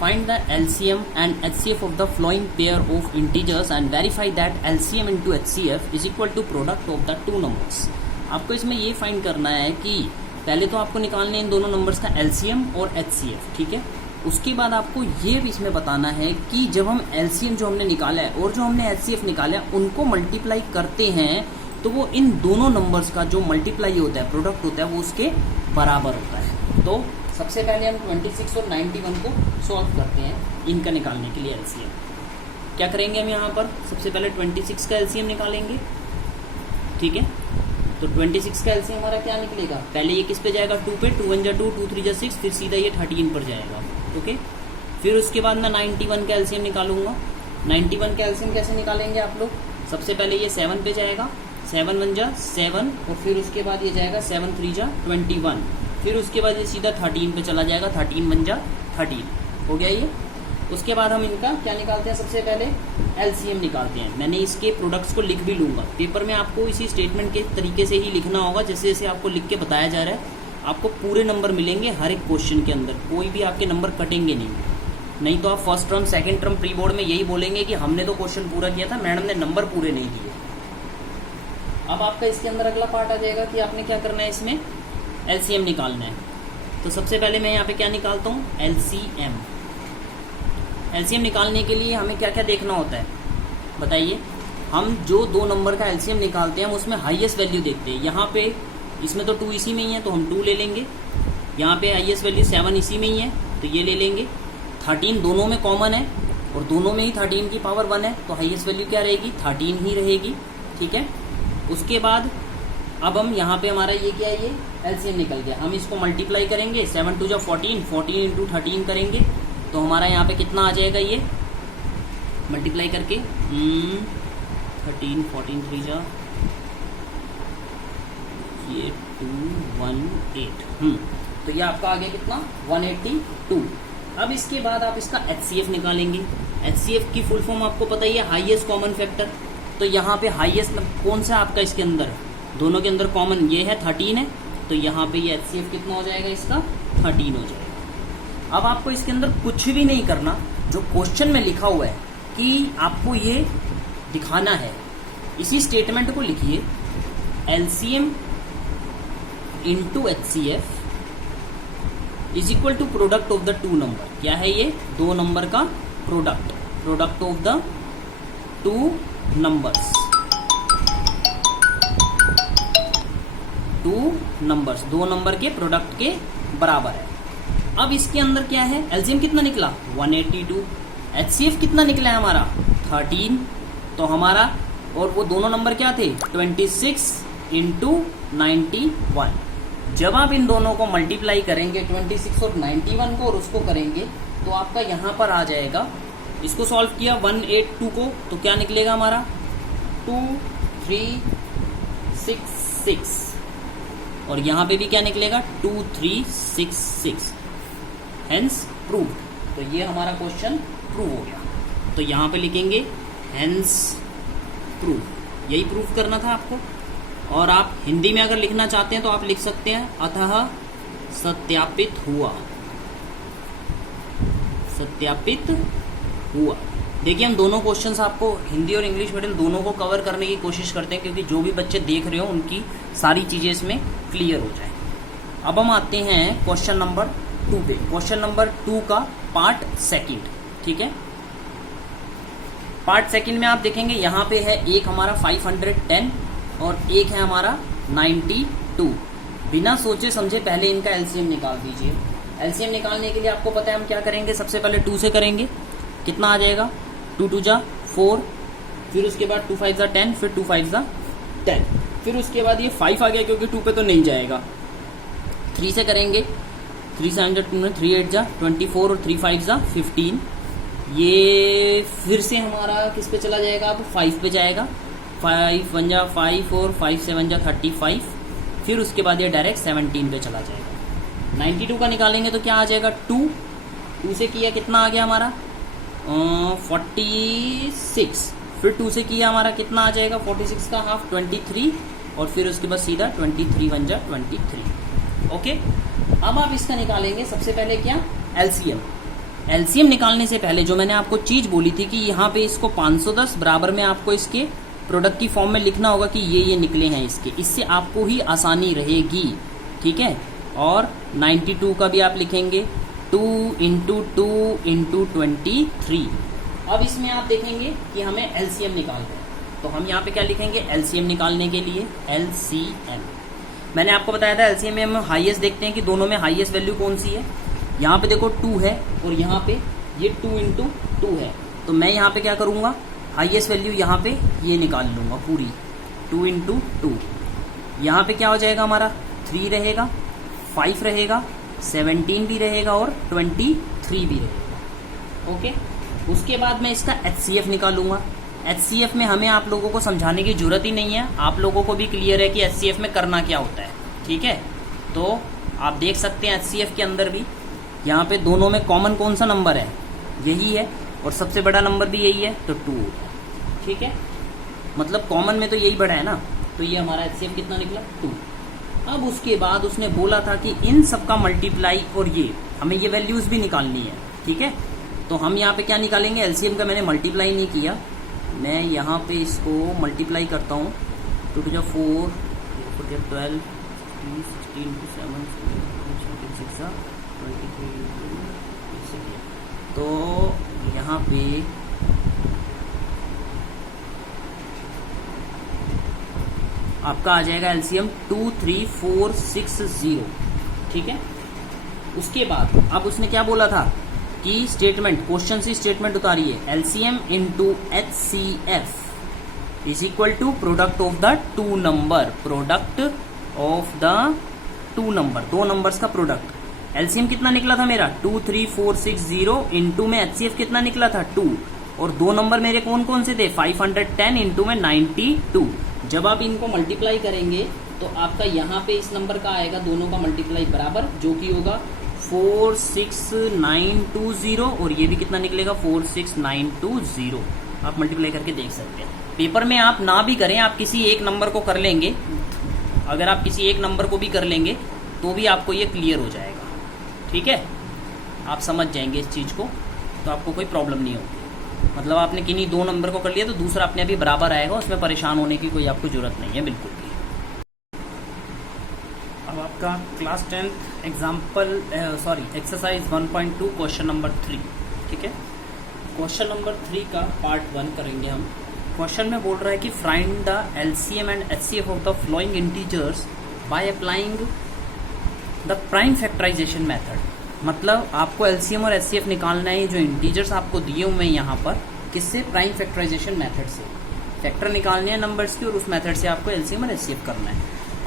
find the LCM and HCF of the following pair of integers and verify that LCM into HCF is equal to product of the two numbers। आपको इसमें ये find करना है कि पहले तो आपको निकालने इन दोनों नंबर्स का LCM और HCF, ठीक है। उसके बाद आपको ये भी इसमें बताना है कि जब हम LCM जो हमने निकाला है और जो हमने HCF निकाला है उनको मल्टीप्लाई करते हैं तो वो इन दोनों नंबर्स का जो मल्टीप्लाई होता है, प्रोडक्ट होता है, वो उसके बराबर होता है। तो सबसे पहले हम 26 और 91 को सॉल्व करते हैं इनका निकालने के लिए एलसीएम। क्या करेंगे हम यहाँ पर, सबसे पहले 26 का एलसीएम निकालेंगे, ठीक है। तो 26 का एलसीएम हमारा क्या निकलेगा, पहले ये किस पे जाएगा, 2 पे, 2 1 जा 2, 2 3 जा 6, फिर सीधा ये 13 पर जाएगा, ओके। फिर उसके बाद मैं 91 का एलसीएम निकालूंगा। 91 का एलसीएम कैसे निकालेंगे आप लोग, सबसे पहले ये 7 पे जाएगा, 7 1 जा 7, और फिर उसके बाद ये जाएगा 7 3 जा 21, फिर उसके बाद ये सीधा 13 पे चला जाएगा, 13 1 जा 13, हो गया ये। उसके बाद हम इनका क्या निकालते हैं, सबसे पहले एलसीएम निकालते हैं। मैंने इसके प्रोडक्ट्स को लिख भी लूंगा, पेपर में आपको इसी स्टेटमेंट के तरीके से ही लिखना होगा जैसे जैसे आपको लिख के बताया जा रहा है। आपको पूरे नंबर मिलेंगे हर एक क्वेश्चन के अंदर, कोई भी आपके नंबर कटेंगे नहीं तो आप first term second term pre board में यही बोलेंगे कि हमने तो क्वेश्चन पूरा किया था, मैडम ने नंबर पूरे नहीं दिए। अब आपका इसके अंदर अगला पार्ट आ जाएगा कि आपने क्या करना है, इसमें एलसीएम निकालना है। तो सबसे पहले मैं यहाँ पे क्या निकालता हूँ, एलसीएम। एलसीएम निकालने के लिए हमें क्या क्या देखना होता है बताइए। हम जो दो नंबर का एलसीएम निकालते हैं हम उसमें हाईएस्ट वैल्यू देखते हैं। यहाँ पे इसमें तो 2 इसी में ही है तो हम 2 ले लेंगे, यहाँ पे हाईएस्ट वैल्यू 7 इसी में ही है तो ये ले लेंगे। 13 दोनों में कॉमन है और दोनों में ही 13 की पावर 1 है तो हाईएस्ट वैल्यू क्या रहेगी, 13 ही रहेगी, ठीक है। उसके बाद अब हम यहाँ पे हमारा ये क्या है, ये एलसीएम निकल गया। हम इसको मल्टीप्लाई करेंगे, 7 2 जा 14, 14 इंटू 13 करेंगे तो हमारा यहाँ पे कितना आ जाएगा, ये मल्टीप्लाई करके 13 14 3 जा ये 218, तो ये आपका आ गया कितना, 182। अब इसके बाद आप इसका एचसीएफ निकालेंगे। एचसीएफ की फुल फॉर्म आपको पता ही है, हाईएस्ट कॉमन फैक्टर। तो यहाँ पे हाईएस्ट कौन सा आपका इसके अंदर, दोनों के अंदर कॉमन ये है 13 है तो यहाँ पे ये एचसीएफ कितना हो जाएगा, इसका 13 हो जाएगा। अब आपको इसके अंदर कुछ भी नहीं करना, जो क्वेश्चन में लिखा हुआ है कि आपको ये दिखाना है, इसी स्टेटमेंट को लिखिए, LCM into HCF is equal to product of the two number. क्या है ये, दो नंबर का product of the two numbers, दो नंबर के प्रोडक्ट के बराबर है। अब इसके अंदर क्या है, एलसीएम कितना निकला 182, एचसीएफ कितना निकला है हमारा 13, तो हमारा और वो दोनों नंबर क्या थे 26 इंटू 91। जब आप इन दोनों को मल्टीप्लाई करेंगे 26 और 91 को और उसको करेंगे तो आपका यहाँ पर आ जाएगा, इसको सॉल्व किया 182 को तो क्या निकलेगा हमारा 2366, और यहाँ पे भी क्या निकलेगा 2366, हेंस प्रूव। तो ये हमारा क्वेश्चन प्रूव हो गया। तो यहाँ पे लिखेंगे हेंस प्रूव, यही प्रूव करना था आपको। और आप हिंदी में अगर लिखना चाहते हैं तो आप लिख सकते हैं अतः सत्यापित हुआ, सत्यापित हुआ। देखिए हम दोनों क्वेश्चंस आपको हिंदी और इंग्लिश मीडियम दोनों को कवर करने की कोशिश करते हैं क्योंकि जो भी बच्चे देख रहे हो उनकी सारी चीजें इसमें क्लियर हो जाए। अब हम आते हैं क्वेश्चन नंबर 2 पे, क्वेश्चन नंबर 2 का पार्ट सेकंड, ठीक है। पार्ट सेकंड में आप देखेंगे यहाँ पे है एक हमारा 510 और एक है हमारा 92। बिना सोचे समझे पहले इनका एलसीएम निकाल दीजिए। एलसीएम निकालने के लिए आपको पता है हम क्या करेंगे, सबसे पहले 2 से करेंगे, कितना आ जाएगा 2 2 जा 4, फिर उसके बाद 2 5 जा 10, फिर 2 5 जा 10, फिर उसके बाद ये 5 आ गया क्योंकि 2 पे तो नहीं जाएगा। 3 से करेंगे, 3 7 जा 2, 3 8 जा 24 और 3 5 जा 15। ये फिर से हमारा किस पे चला जाएगा, अब 5 पे जाएगा, 5 1 जा 5 और 5 7 जा 35, फिर उसके बाद ये डायरेक्ट 17 पे चला जाएगा। 92 का निकालेंगे तो क्या आ जाएगा 2 से किया कितना आ गया हमारा 46, फिर 2 से किया हमारा कितना आ जाएगा 46 का हाफ 23, और फिर उसके बाद सीधा 23 1 जा 23, ओके। अब आप इसका निकालेंगे सबसे पहले क्या, एलसीएम। एलसीएम निकालने से पहले जो मैंने आपको चीज बोली थी कि यहाँ पे इसको 510 बराबर में आपको इसके प्रोडक्ट की फॉर्म में लिखना होगा कि ये निकले हैं इसके, इससे आपको ही आसानी रहेगी, ठीक है। और 92 का भी आप लिखेंगे 2 × 2 × 23। अब इसमें आप देखेंगे कि हमें एलसीएम निकालना है, तो हम यहाँ पे क्या लिखेंगे एलसीएम निकालने के लिए एलसीएम। मैंने आपको बताया था एलसीएम में हम हाईएस्ट देखते हैं कि दोनों में हाईएस्ट वैल्यू कौन सी है। यहाँ पे देखो 2 है और यहाँ पे ये 2 × 2 है, तो मैं यहाँ पे क्या करूँगा हाईएस्ट वैल्यू यहाँ पे ये निकाल लूँगा पूरी 2 × 2। यहाँ पे क्या हो जाएगा हमारा 3 रहेगा, 5 रहेगा, 17 भी रहेगा और 23 भी रहेगा। ओके, उसके बाद मैं इसका HCF निकालूंगा। HCF में हमें आप लोगों को समझाने की जरूरत ही नहीं है, आप लोगों को भी क्लियर है कि HCF में करना क्या होता है, ठीक है। तो आप देख सकते हैं HCF के अंदर भी यहाँ पे दोनों में कॉमन कौन सा नंबर है, यही है, और सबसे बड़ा नंबर भी यही है, तो 2, ठीक है। मतलब कॉमन में तो यही बड़ा है ना, तो ये हमारा HCF कितना निकला 2। अब उसके बाद उसने बोला था कि इन सब का मल्टीप्लाई और ये हमें ये वैल्यूज भी निकालनी है, ठीक है। तो हम यहाँ पे क्या निकालेंगे, एलसीएम का मैंने मल्टीप्लाई नहीं किया, मैं यहाँ पे इसको मल्टीप्लाई करता हूँ। 2 × 4, 12, 16, 7, 6, 23, तो यहाँ पे आपका आ जाएगा एलसीएम 23460, ठीक है। उसके बाद अब उसने क्या बोला था कि स्टेटमेंट, क्वेश्चन से स्टेटमेंट उतारिए, LCM × HCF is equal to product of the 2 number, product of the 2 number, 2 numbers का प्रोडक्ट। एलसीएम कितना निकला था मेरा 23460, इंटू में HCF कितना निकला था 2, और 2 नंबर मेरे कौन कौन से थे 510, इंटू में 92। जब आप इनको मल्टीप्लाई करेंगे तो आपका यहाँ पे इस नंबर का आएगा दोनों का मल्टीप्लाई बराबर, जो कि होगा 46920, और ये भी कितना निकलेगा 46920। आप मल्टीप्लाई करके देख सकते हैं। पेपर में आप ना भी करें, आप किसी एक नंबर को कर लेंगे, अगर आप किसी एक नंबर को भी कर लेंगे तो भी आपको ये क्लियर हो जाएगा, ठीक है। आप समझ जाएंगे इस चीज़ को, तो आपको कोई प्रॉब्लम नहीं होगी। मतलब आपने किन्हीं 2 नंबर को कर लिया तो दूसरा अपने अभी बराबर आएगा, उसमें परेशान होने की कोई आपको जरूरत नहीं है बिल्कुल भी। अब आपका क्लास 10 एक्सरसाइज 1.2 क्वेश्चन नंबर 3, ठीक है। क्वेश्चन नंबर 3 का पार्ट 1 करेंगे हम। क्वेश्चन में बोल रहा है कि find the LCM and HCF of the following integers by applying the prime factorisation method. मतलब आपको एलसीएम और HCF निकालना है, जो इंटीजर्स आपको दिए हुए हैं यहाँ पर, किससे, प्राइम फैक्टराइजेशन मेथड से। फैक्टर निकालने हैं नंबर्स की और उस मेथड से आपको एलसीएम और HCF करना है।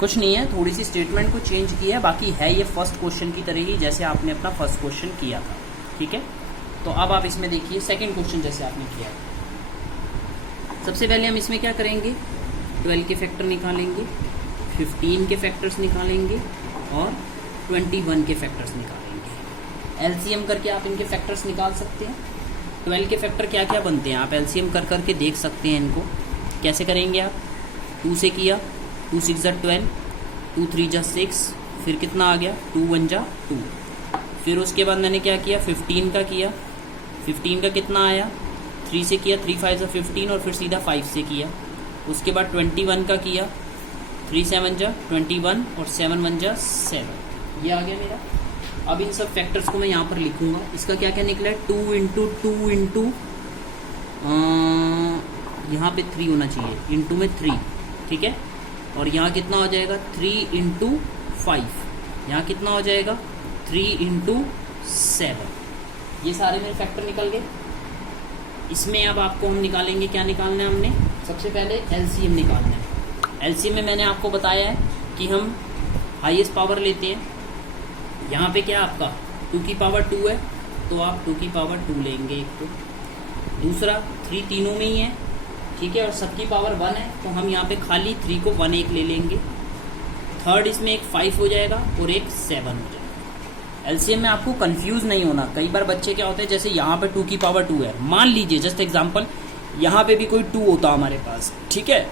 कुछ नहीं है, थोड़ी सी स्टेटमेंट को चेंज किया है, बाकी है ये फर्स्ट क्वेश्चन की तरह ही जैसे आपने अपना फर्स्ट क्वेश्चन किया था, ठीक है। तो अब आप इसमें देखिए सेकंड क्वेश्चन जैसे आपने किया है। सबसे पहले हम इसमें क्या करेंगे, 12 के फैक्टर निकालेंगे, 15 के फैक्टर्स निकालेंगे और 21 के फैक्टर्स निकालेंगे। एलसीएम करके आप इनके फैक्टर्स निकाल सकते हैं। 12 के फैक्टर क्या क्या बनते हैं आप एलसीएम कर करके देख सकते हैं। इनको कैसे करेंगे आप, 2 से किया, 2 6 = 12, 2 3 = 6, फिर कितना आ गया 2 1 = 2। फिर उसके बाद मैंने क्या किया 15 का किया, 15 का कितना आया 3 से किया, 3 5 = 15 और फिर सीधा 5 से किया। उसके बाद 21 का किया, 3 7 = 21 और 7 1 = 7, ये आ गया मेरा। अब इन सब फैक्टर्स को मैं यहाँ पर लिखूंगा। इसका क्या क्या निकला है 2 × 2 यहाँ पे 3 होना चाहिए, इंटू में 3, ठीक है। और यहाँ कितना हो जाएगा 3 × 5, यहाँ कितना हो जाएगा 3 × 7। ये सारे मेरे फैक्टर निकल गए। इसमें अब आपको हम निकालेंगे, क्या निकालना है हमने, सबसे पहले एलसीएम निकालना है। एलसीएम में मैंने आपको बताया है कि हम हाईएस्ट पावर लेते हैं। यहाँ पे क्या आपका 2 की पावर 2 है, तो आप 2 की पावर 2 लेंगे एक तो। दूसरा 3 तीनों में ही है, ठीक है, और सबकी पावर 1 है, तो हम यहाँ पे खाली 3 को 1 1 ले लेंगे। थर्ड इसमें एक 5 हो जाएगा और एक 7 हो जाएगा। एलसीएम में आपको कंफ्यूज नहीं होना। कई बार बच्चे क्या होते हैं, जैसे यहाँ पे 2 की पावर 2 है, मान लीजिए जस्ट एग्जांपल यहाँ पे भी कोई 2 होता हमारे पास, ठीक है,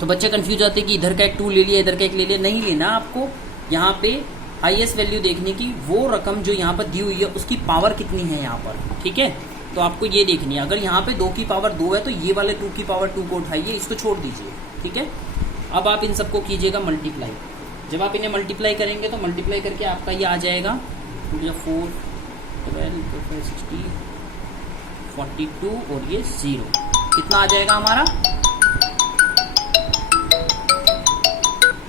तो बच्चे कंफ्यूज आते हैं कि इधर का एक 2 ले लिया, इधर का एक ले लिया। नहीं लेना आपको, यहाँ पे हाईएस्ट वैल्यू देखने की, वो रकम जो यहाँ पर दी हुई है उसकी पावर कितनी है यहाँ पर, ठीक है। तो आपको ये देखनी है, अगर यहाँ पे 2 की पावर 2 है तो ये वाले 2 की पावर 2 को उठाइए, इसको छोड़ दीजिए, ठीक है। अब आप इन सबको कीजिएगा मल्टीप्लाई। जब आप इन्हें मल्टीप्लाई करेंगे तो मल्टीप्लाई करके आपका ये आ जाएगा 4 12 60 42 और ये 0, कितना आ जाएगा हमारा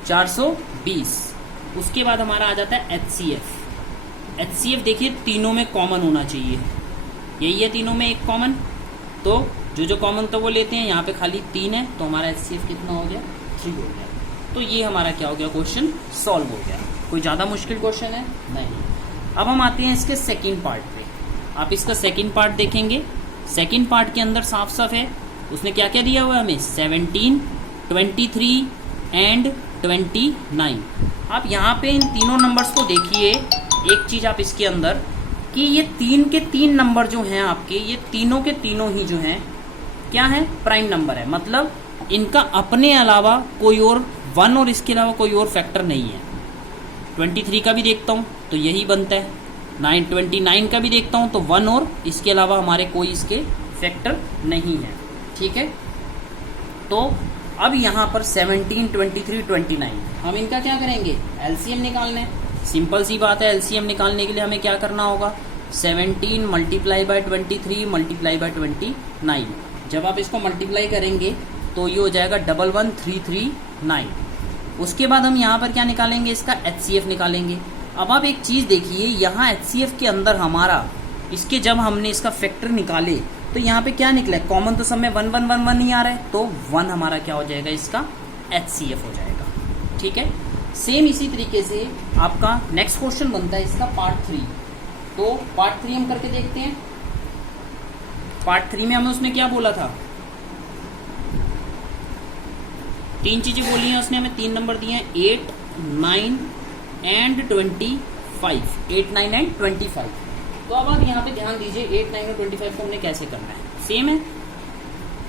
420। उसके बाद हमारा आ जाता है HCF। HCF देखिए तीनों में कॉमन होना चाहिए, यही है तीनों में एक कॉमन, तो जो कॉमन तो वो लेते हैं, यहाँ पे खाली 3 है तो हमारा HCF कितना हो गया 3 हो गया। तो ये हमारा क्या हो गया, क्वेश्चन सॉल्व हो गया। कोई ज़्यादा मुश्किल क्वेश्चन है नहीं। अब हम आते हैं इसके सेकंड पार्ट पे। आप इसका सेकंड पार्ट देखेंगे, सेकंड पार्ट के अंदर साफ साफ है उसने क्या क्या दिया हुआ है हमें 17 23 एंड 29। आप यहाँ पे इन तीनों नंबर्स को देखिए, एक चीज आप इसके अंदर कि ये 3 के 3 नंबर जो हैं आपके, ये तीनों के तीनों ही जो हैं क्या है, प्राइम नंबर है। मतलब इनका अपने अलावा कोई और 1 और इसके अलावा कोई और फैक्टर नहीं है। 23 का भी देखता हूँ तो यही बनता है, 29 का भी देखता हूँ तो 1 और इसके अलावा हमारे कोई इसके फैक्टर नहीं है, ठीक है। तो अब यहाँ पर 17 23 29 हम इनका क्या करेंगे, एलसीएम निकालना है। सिंपल सी बात है, एलसीएम निकालने के लिए हमें क्या करना होगा 17 मल्टीप्लाई बाय 23 मल्टीप्लाई बाय 29। जब आप इसको मल्टीप्लाई करेंगे तो ये हो जाएगा 11339। उसके बाद हम यहाँ पर क्या निकालेंगे, इसका HCF निकालेंगे। अब आप एक चीज़ देखिए, यहाँ HCF के अंदर हमारा इसके जब हमने इसका फैक्टर निकाले तो यहाँ पे क्या निकला है, कॉमन तो सब में 1 1 1 1 ही आ रहा है, तो 1 हमारा क्या हो जाएगा, इसका HCF हो जाएगा, ठीक है। सेम इसी तरीके से आपका नेक्स्ट क्वेश्चन बनता है इसका पार्ट 3। तो पार्ट 3 हम करके देखते हैं। पार्ट 3 में हमें उसने क्या बोला था, 3 चीजें बोली हैं उसने, हमें 3 नंबर दिए हैं 8 9 एंड 25, 8 9 एंड 25। तो अब आप यहाँ पे ध्यान दीजिए 8 9 और 25 को हमने कैसे करना है। सेम है,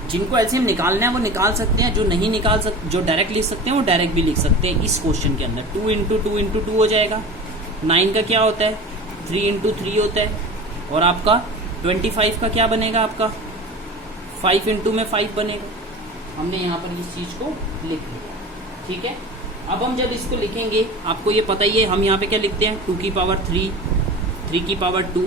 जिनको एलसीएम निकालना है वो निकाल सकते हैं, जो नहीं निकाल सकते, जो डायरेक्ट लिख सकते हैं वो डायरेक्ट भी लिख सकते हैं। इस क्वेश्चन के अंदर 2 इंटू 2 इंटू 2 हो जाएगा, 9 का क्या होता है 3 इंटू 3 होता है, और आपका 25 का क्या बनेगा, आपका 5 इंटू में 5 बनेगा। हमने यहाँ पर इस चीज को लिख लिया, ठीक है। अब हम जब इसको लिखेंगे, आपको ये पता ही है हम यहाँ पे क्या लिखते हैं 2 की पावर 3, 3 की पावर 2,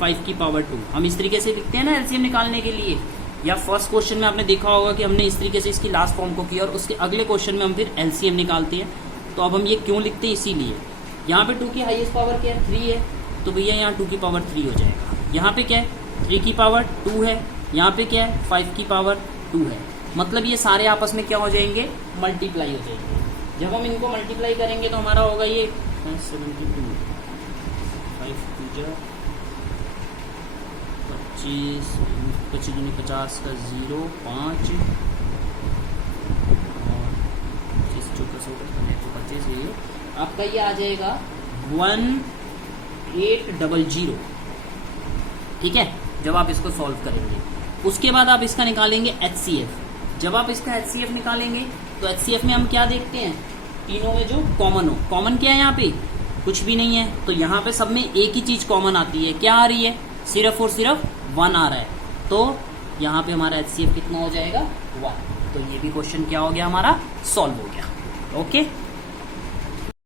5 की पावर 2, हम इस तरीके से लिखते हैं ना एलसीएम निकालने के लिए। या फर्स्ट क्वेश्चन में आपने देखा होगा कि हमने इस तरीके से इसकी लास्ट फॉर्म को किया और उसके अगले क्वेश्चन में हम फिर एलसीएम निकालते हैं। तो अब हम ये क्यों लिखते हैं, इसीलिए यहाँ पे 2 की हाईएस्ट पावर क्या है 3 है, तो भैया यहाँ 2 की पावर 3 हो जाएगा। यहाँ पे क्या है 3 की पावर 2 है, यहाँ पे क्या है 5 की पावर 2 है। मतलब ये सारे आपस में क्या हो जाएंगे, मल्टीप्लाई हो जाएंगे। जब हम इनको मल्टीप्लाई करेंगे तो हमारा होगा ये 72, 5 25 25 50 का 0 5 और 25 ये आपका ये आ जाएगा 1800, ठीक है। जब आप इसको सॉल्व करेंगे उसके बाद आप इसका निकालेंगे HCF। जब आप इसका HCF निकालेंगे तो HCF में हम क्या देखते हैं, तीनों में जो कॉमन हो। कॉमन क्या है, यहाँ पे कुछ भी नहीं है, तो यहाँ पे सब में एक ही चीज कॉमन आती है, क्या आ रही है, सिर्फ और सिर्फ 1 आ रहा है। तो यहाँ पे हमारा HCF कितना हो जाएगा 1। तो ये भी क्वेश्चन क्या हो गया, हमारा सॉल्व हो गया। ओके।